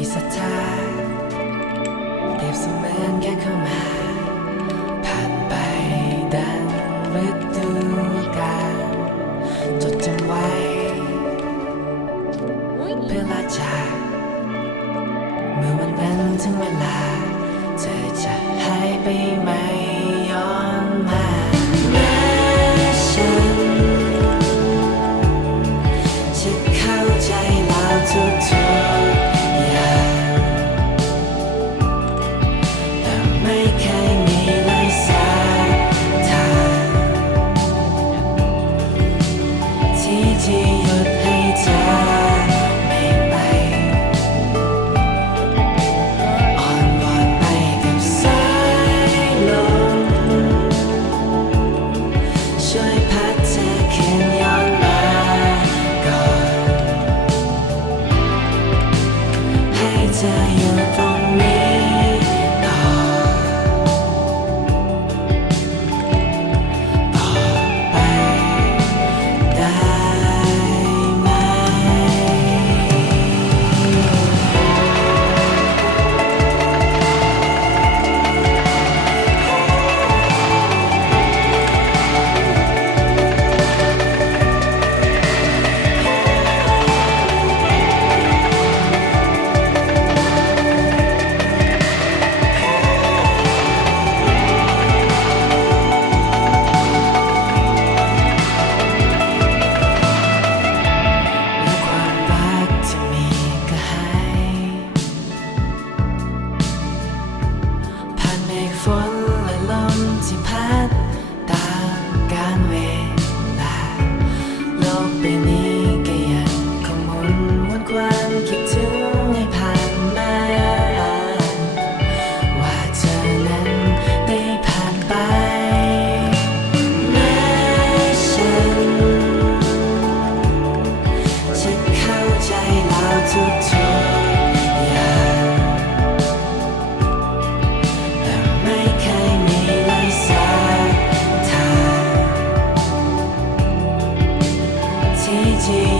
ที่ศรัทธาเปรียบเสมือนแค่เข้ามา ผ่านไปดังฤดูกาลจดจำไว้ เพื่อลาจากเมื่อวันนั้นถึงเวลา เธอจะหายไปไหม see